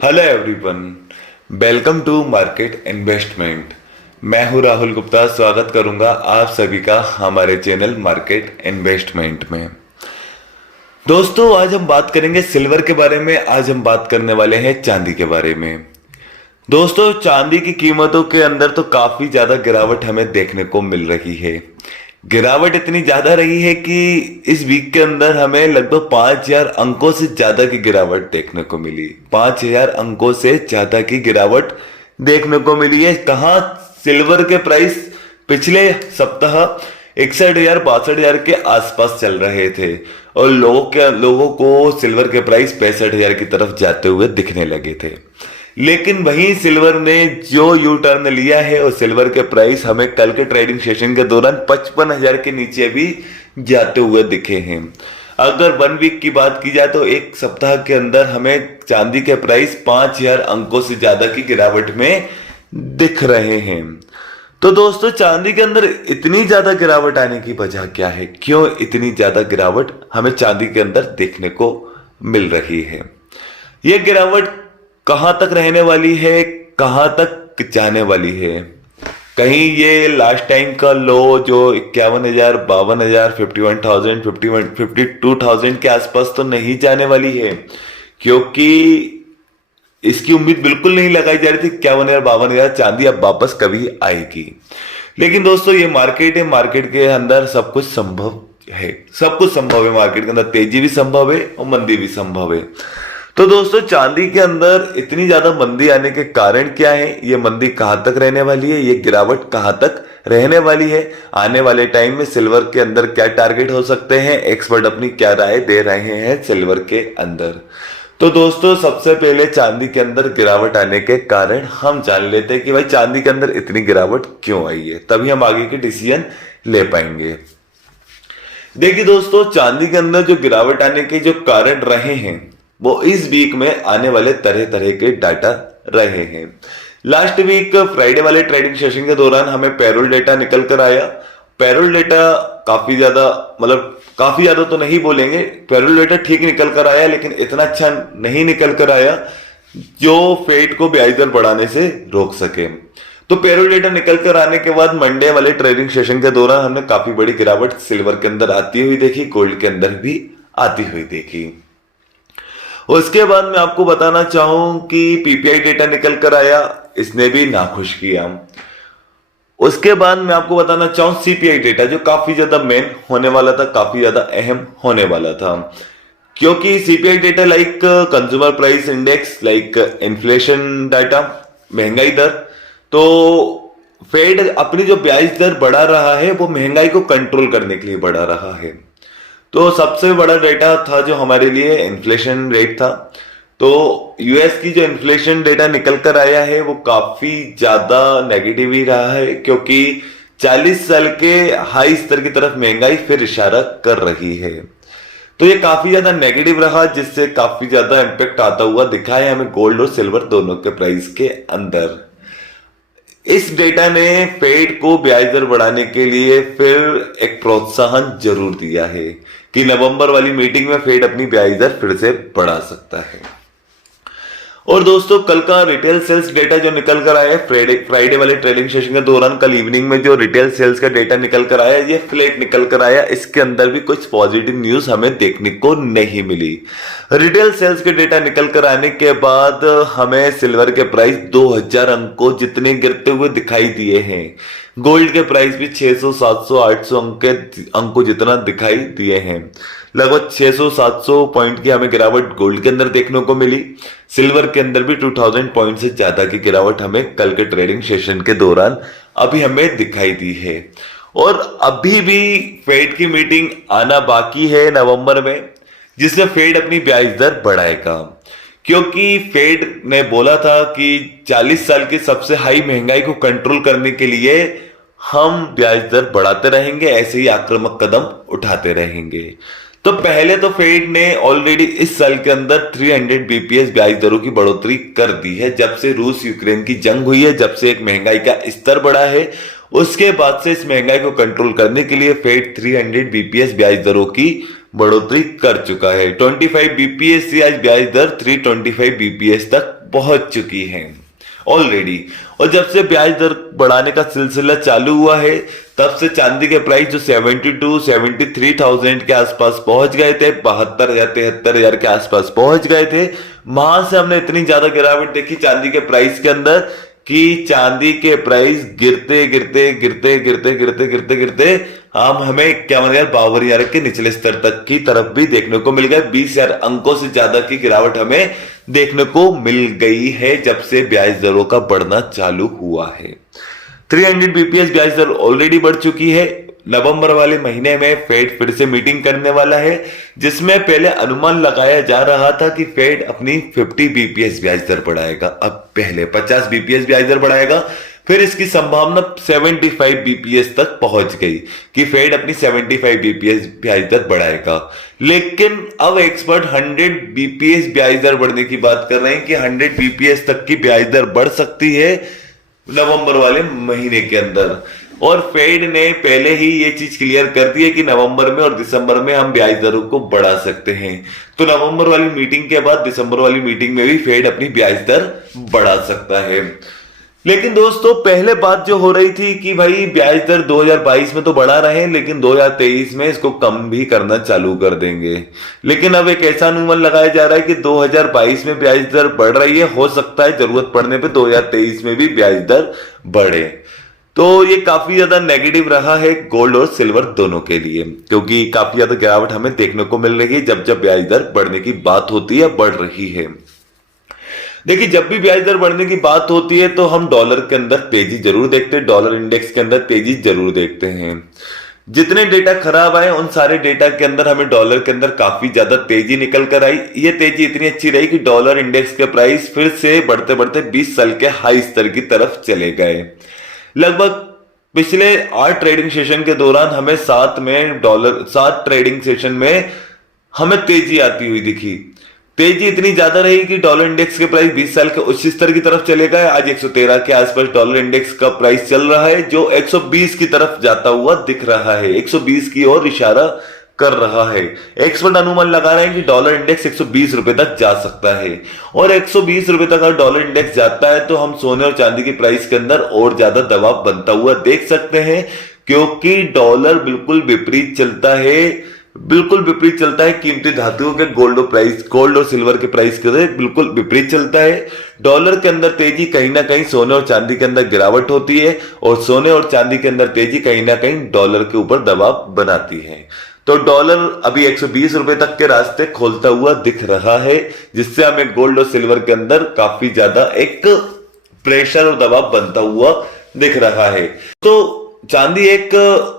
Hello everyone, welcome to market investment. मैं हूं राहुल गुप्ता। स्वागत करूंगा आप सभी का हमारे चैनल मार्केट इन्वेस्टमेंट में। दोस्तों, आज हम बात करेंगे सिल्वर के बारे में। आज हम बात करने वाले हैं चांदी के बारे में। दोस्तों, चांदी की कीमतों के अंदर तो काफी ज्यादा गिरावट हमें देखने को मिल रही है। गिरावट इतनी ज्यादा रही है कि इस वीक के अंदर हमें लगभग 5,000 अंकों से ज्यादा की गिरावट देखने को मिली। 5,000 अंकों से ज्यादा की गिरावट देखने को मिली है। कहाँ सिल्वर के प्राइस पिछले सप्ताह 61,000 62,000 के आसपास चल रहे थे और लोगों को सिल्वर के प्राइस 65,000 की तरफ जाते हुए दिखने लगे थे। लेकिन वहीं सिल्वर ने जो यू टर्न लिया है और सिल्वर के प्राइस हमें कल के ट्रेडिंग सेशन के दौरान 55,000 के नीचे भी जाते हुए दिखे हैं। अगर 1 वीक की बात की जाए तो एक सप्ताह के अंदर हमें चांदी के प्राइस 5,000 अंकों से ज्यादा की गिरावट में दिख रहे हैं। तो दोस्तों, चांदी के अंदर इतनी ज्यादा गिरावट आने की वजह क्या है? क्यों इतनी ज्यादा गिरावट हमें चांदी के अंदर देखने को मिल रही है? यह गिरावट कहां तक रहने वाली है, कहां तक जाने वाली है? कहीं ये लास्ट टाइम का लो जो 51,000 52,000 51,000 52,000 के आसपास तो नहीं जाने वाली है, क्योंकि इसकी उम्मीद बिल्कुल नहीं लगाई जा रही थी 51,000 52,000 चांदी अब वापस कभी आएगी। लेकिन दोस्तों, ये मार्केट है, मार्केट के अंदर सब कुछ संभव है। सब कुछ संभव है। मार्केट के अंदर तेजी भी संभव है और मंदी भी संभव है। तो दोस्तों, चांदी के अंदर इतनी ज्यादा मंदी आने के कारण क्या है? ये मंदी कहां तक रहने वाली है? ये गिरावट कहां तक रहने वाली है? आने वाले टाइम में सिल्वर के अंदर क्या टारगेट हो सकते हैं? एक्सपर्ट अपनी क्या राय दे रहे हैं सिल्वर के अंदर? तो दोस्तों, सबसे पहले चांदी के अंदर गिरावट आने के कारण हम जान लेते हैं कि भाई चांदी के अंदर इतनी गिरावट क्यों आई है, तभी हम आगे की डिसीजन ले पाएंगे। देखिए दोस्तों, चांदी के अंदर जो गिरावट आने के जो कारण रहे हैं वो इस वीक में आने वाले तरह तरह के डाटा रहे हैं। लास्ट वीक फ्राइडे वाले ट्रेडिंग सेशन के दौरान हमें पेरोल डेटा निकल कर आया। पेरोल डेटा काफी ज्यादा, मतलब काफी ज्यादा तो नहीं बोलेंगे, पेरोल डेटा ठीक निकल कर आया, लेकिन इतना अच्छा नहीं निकल कर आया जो फेड को ब्याज दर बढ़ाने से रोक सके। तो पेरोल डेटा निकल कर आने के बाद मंडे वाले ट्रेडिंग सेशन के दौरान हमने काफी बड़ी गिरावट सिल्वर के अंदर आती हुई देखी, गोल्ड के अंदर भी आती हुई देखी। उसके बाद मैं आपको बताना चाहूं कि पीपीआई डेटा निकल कर आया, इसने भी नाखुश किया। उसके बाद मैं आपको बताना चाहूं सीपीआई डेटा, जो काफी ज्यादा मेन होने वाला था, काफी ज्यादा अहम होने वाला था, क्योंकि CPI data like consumer price index, like inflation data, महंगाई दर, तो फेड अपनी जो ब्याज दर बढ़ा रहा है वो महंगाई को कंट्रोल करने के लिए बढ़ा रहा है। तो सबसे बड़ा डेटा था जो हमारे लिए इन्फ्लेशन रेट था। तो यूएस की जो इन्फ्लेशन डेटा निकल कर आया है वो काफी ज्यादा नेगेटिव ही रहा है, क्योंकि 40 साल के हाई स्तर की तरफ महंगाई फिर इशारा कर रही है। तो ये काफी ज्यादा नेगेटिव रहा, जिससे काफी ज्यादा इंपैक्ट आता हुआ दिखा है हमें गोल्ड और सिल्वर दोनों के प्राइस के अंदर। इस डेटा ने फेड को ब्याज दर बढ़ाने के लिए फिर एक प्रोत्साहन जरूर दिया है कि नवंबर वाली मीटिंग में फेड अपनी ब्याज दर फिर से बढ़ा सकता है। और दोस्तों, कल का रिटेल सेल्स डेटा जो निकल कर आया फ्राइडे वाले ट्रेडिंग सेशन के दौरान, कल इवनिंग में जो रिटेल सेल्स का डेटा निकल कर आया, ये फ्लैट निकल कर आया। इसके अंदर भी कुछ पॉजिटिव न्यूज हमें देखने को नहीं मिली। रिटेल सेल्स के डेटा निकल कर आने के बाद हमें सिल्वर के प्राइस 2,000 अंकों जितने गिरते हुए दिखाई दिए हैं, गोल्ड के प्राइस भी 600 700 800 अंकों जितना दिखाई दिए हैं। लगभग 600-700 पॉइंट की हमें गिरावट गोल्ड के अंदर देखने को मिली। सिल्वर के अंदर भी 2,000 पॉइंट से ज्यादा की गिरावट हमें कल के ट्रेडिंग सेशन के दौरान अभी हमें दिखाई दी है। और अभी भी फेड की मीटिंग आना बाकी है नवंबर में, जिसमें फेड अपनी ब्याज दर बढ़ाएगा, क्योंकि फेड ने बोला था कि 40 साल की सबसे हाई महंगाई को कंट्रोल करने के लिए हम ब्याज दर बढ़ाते रहेंगे, ऐसे ही आक्रामक कदम उठाते रहेंगे। तो पहले तो फेड ने ऑलरेडी इस साल के अंदर 300 बीपीएस ब्याज दरों की बढ़ोतरी कर दी है। जब से रूस यूक्रेन की जंग हुई है, जब से एक महंगाई का स्तर बढ़ा है, उसके बाद से इस महंगाई को कंट्रोल करने के लिए फेड 300 बीपीएस ब्याज दरों की बढ़ोतरी कर चुका है। 25 बीपीएस से आज ब्याज दर 325 बीपीएस तक पहुंच चुकी है ऑलरेडी। और जब से ब्याज दर बढ़ाने का सिलसिला चालू हुआ है तब से चांदी के प्राइस जो 73,000 के आसपास पहुंच गए थे, 72,000 73,000 के आसपास पहुंच गए थे, वहां से हमने इतनी ज्यादा गिरावट देखी चांदी के प्राइस के अंदर कि चांदी के प्राइस गिरते गिरते गिरते गिरते गिरते गिरते गिरते हम हमें 51,000 के निचले स्तर तक की तरफ भी देखने को मिल गए। 20,000 अंकों से ज्यादा की गिरावट हमें देखने को मिल गई है जब से ब्याज दरों का बढ़ना चालू हुआ है। 300 बीपीएस ब्याज दर ऑलरेडी बढ़ चुकी है। नवंबर वाले महीने में फेड फिर से मीटिंग करने वाला है, जिसमें पहले अनुमान लगाया जा रहा था कि फेड अपनी 50 बीपीएस ब्याज दर बढ़ाएगा, अब पहले 50 बीपीएस ब्याज दर बढ़ाएगा। फिर इसकी संभावना 75 बीपीएस तक पहुंच गई कि फेड अपनी 75 बीपीएस ब्याज दर बढ़ाएगा। लेकिन अब एक्सपर्ट 100 बीपीएस ब्याज दर बढ़ने की बात कर रहे हैं कि 100 बीपीएस तक की ब्याज दर बढ़ सकती है नवंबर वाले महीने के अंदर। और फेड ने पहले ही ये चीज क्लियर कर दी है कि नवंबर में और दिसंबर में हम ब्याज दरों को बढ़ा सकते हैं। तो नवंबर वाली मीटिंग के बाद दिसंबर वाली मीटिंग में भी फेड अपनी ब्याज दर बढ़ा सकता है। लेकिन दोस्तों पहले बात जो हो रही थी कि भाई ब्याज दर 2022 में तो बढ़ा रहे हैं लेकिन 2023 में इसको कम भी करना चालू कर देंगे। लेकिन अब एक ऐसा अनुमान लगाया जा रहा है कि 2022 में ब्याज दर बढ़ रही है, हो सकता है जरूरत पड़ने पे 2023 में भी ब्याज दर बढ़े। तो ये काफी ज्यादा नेगेटिव रहा है गोल्ड और सिल्वर दोनों के लिए, क्योंकि काफी ज्यादा गिरावट हमें देखने को मिल रही है जब जब ब्याज दर बढ़ने की बात होती है, बढ़ रही है। देखिए जब भी ब्याज दर बढ़ने की बात होती है तो हम डॉलर के अंदर तेजी जरूर देखते हैं, डॉलर इंडेक्स के अंदर तेजी जरूर देखते हैं। जितने डेटा खराब आए उन सारे डेटा के अंदर हमें डॉलर के अंदर काफी ज्यादा तेजी निकल कर आई। ये तेजी इतनी अच्छी रही कि डॉलर इंडेक्स के प्राइस फिर से बढ़ते बढ़ते 20 साल के हाई स्तर की तरफ चले गए। लगभग पिछले 8 ट्रेडिंग सेशन के दौरान हमें 7 ट्रेडिंग सेशन में हमें तेजी आती हुई दिखी। तेजी इतनी ज्यादा रही कि डॉलर इंडेक्स के प्राइस 20 साल के उच्च स्तर की तरफ चले गए। आज 113 के आसपास डॉलर इंडेक्स का प्राइस चल रहा है, जो 120 की तरफ जाता हुआ दिख रहा है, 120 की ओर इशारा कर रहा है। एक्सपर्ट अनुमान लगा रहे हैं कि डॉलर इंडेक्स 120 रुपए तक जा सकता है। और 120 रुपए तक अगर डॉलर इंडेक्स जाता है तो हम सोने और चांदी की प्राइस के अंदर और ज्यादा दबाव बनता हुआ देख सकते हैं, क्योंकि डॉलर बिल्कुल विपरीत चलता है, बिल्कुल विपरीत चलता है कीमती धातुओं के गोल्ड और सिल्वर के प्राइस के बिल्कुल विपरीत चलता है। डॉलर के अंदर तेजी कहीं ना कहीं सोने और चांदी के अंदर गिरावट होती है, और सोने और चांदी के अंदर तेजी कहीं ना कहीं डॉलर के ऊपर दबाव बनाती है। तो डॉलर अभी 120 रुपए तक के रास्ते खोलता हुआ दिख रहा है, जिससे हमें गोल्ड और सिल्वर के अंदर काफी ज्यादा एक प्रेशर और दबाव बनता हुआ दिख रहा है। तो चांदी एक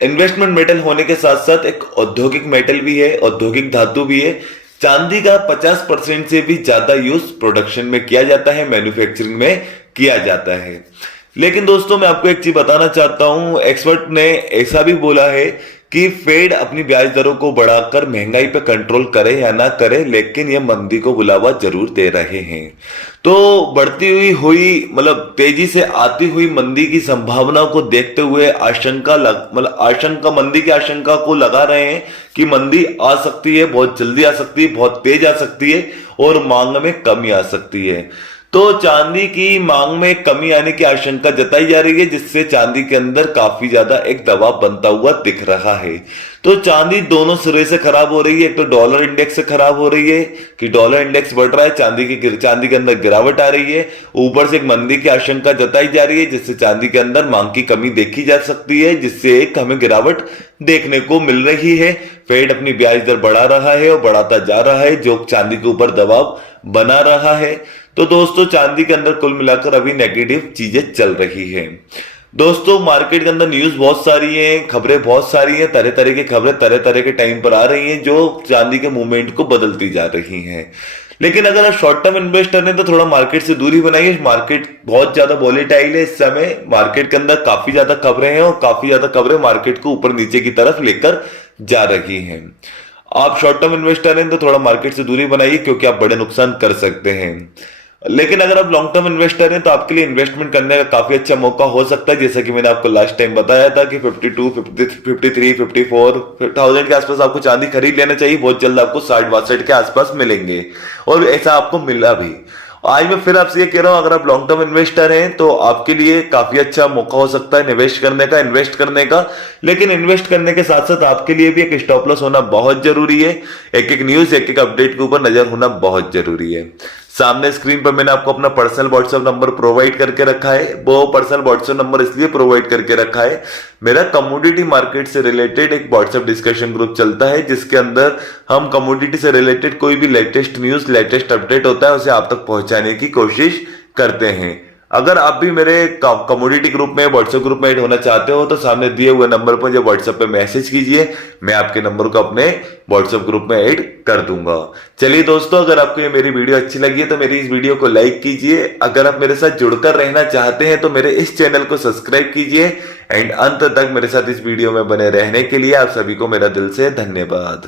इन्वेस्टमेंट मेटल होने के साथ साथ एक औद्योगिक मेटल भी है, औद्योगिक धातु भी है। चांदी का 50% से भी ज्यादा यूज प्रोडक्शन में किया जाता है, मैन्युफैक्चरिंग में किया जाता है। लेकिन दोस्तों मैं आपको एक चीज बताना चाहता हूं, एक्सपर्ट ने ऐसा भी बोला है कि फेड अपनी ब्याज दरों को बढ़ाकर महंगाई पे कंट्रोल करे या ना करे, लेकिन ये मंदी को बुलावा जरूर दे रहे हैं। तो बढ़ती हुई मतलब तेजी से आती हुई मंदी की संभावना को देखते हुए मंदी की आशंका को लगा रहे हैं कि मंदी आ सकती है, बहुत जल्दी आ सकती है, बहुत तेज आ सकती है और मांग में कमी आ सकती है। तो चांदी की मांग में कमी आने की आशंका जताई जा रही है, जिससे चांदी के अंदर काफी ज्यादा एक दबाव बनता हुआ दिख रहा है। तो चांदी दोनों सिरे से खराब हो रही है, एक तो डॉलर इंडेक्स से खराब हो रही है कि डॉलर इंडेक्स बढ़ रहा है, चांदी के अंदर गिरावट आ रही है, ऊपर से एक मंदी की आशंका जताई जा रही है, जिससे चांदी के अंदर मांग की कमी देखी जा सकती है, जिससे एक हमें गिरावट देखने को मिल रही है। फेड अपनी ब्याज दर बढ़ा रहा है और बढ़ाता जा रहा है, जो चांदी के ऊपर दबाव बना रहा है। तो दोस्तों चांदी के अंदर कुल मिलाकर अभी नेगेटिव चीजें चल रही है। दोस्तों मार्केट के अंदर न्यूज बहुत सारी है, खबरें बहुत सारी है, तरह तरह की खबरें तरह तरह के टाइम पर आ रही हैं, जो चांदी के मूवमेंट को बदलती जा रही हैं। लेकिन अगर आप शॉर्ट टर्म इन्वेस्टर हैं तो थोड़ा मार्केट से दूरी बनाइए। मार्केट बहुत ज्यादा वॉलेटाइल है इस समय, मार्केट के अंदर काफी ज्यादा खबरें हैं और काफी ज्यादा खबरें मार्केट को ऊपर नीचे की तरफ लेकर जा रही हैं। आप शॉर्ट टर्म इन्वेस्टर हैं तो थोड़ा मार्केट से दूरी बनाइए, क्योंकि आप बड़े नुकसान कर सकते हैं। लेकिन अगर आप लॉन्ग टर्म इन्वेस्टर हैं तो आपके लिए इन्वेस्टमेंट करने का काफी अच्छा मौका हो सकता है। जैसा कि मैंने आपको लास्ट टाइम बताया था कि 52, 53, 54,000 के आसपास आपको चांदी खरीद लेना चाहिए। बहुत जल्द आपको 60-62 के आसपास मिलेंगे और ऐसा आपको मिला भी। आज मैं फिर आपसे ये कह रहा हूं, अगर आप लॉन्ग टर्म इन्वेस्टर हैं तो आपके लिए काफी अच्छा मौका हो सकता है इन्वेस्ट करने का। लेकिन इन्वेस्ट करने के साथ साथ आपके लिए भी एक स्टॉप लॉस होना बहुत जरूरी है। एक एक न्यूज, एक एक अपडेट के ऊपर नजर होना बहुत जरूरी है। सामने स्क्रीन पर मैंने आपको अपना पर्सनल व्हाट्सएप नंबर प्रोवाइड करके रखा है। वो पर्सनल व्हाट्सएप नंबर इसलिए प्रोवाइड करके रखा है, मेरा कमोडिटी मार्केट से रिलेटेड एक व्हाट्सएप डिस्कशन ग्रुप चलता है, जिसके अंदर हम कमोडिटी से रिलेटेड कोई भी लेटेस्ट न्यूज, लेटेस्ट अपडेट होता है उसे आप तक पहुंचाने की कोशिश करते हैं। अगर आप भी मेरे कम्युनिटी ग्रुप में, व्हाट्सएप ग्रुप में ऐड होना चाहते हो तो सामने दिए हुए नंबर पर जो व्हाट्सएप पे मैसेज कीजिए, मैं आपके नंबर को अपने व्हाट्सएप ग्रुप में ऐड कर दूंगा। चलिए दोस्तों, अगर आपको ये मेरी वीडियो अच्छी लगी है तो मेरी इस वीडियो को लाइक कीजिए। अगर आप मेरे साथ जुड़कर रहना चाहते हैं तो मेरे इस चैनल को सब्सक्राइब कीजिए एंड अंत तक मेरे साथ इस वीडियो में बने रहने के लिए आप सभी को मेरा दिल से धन्यवाद।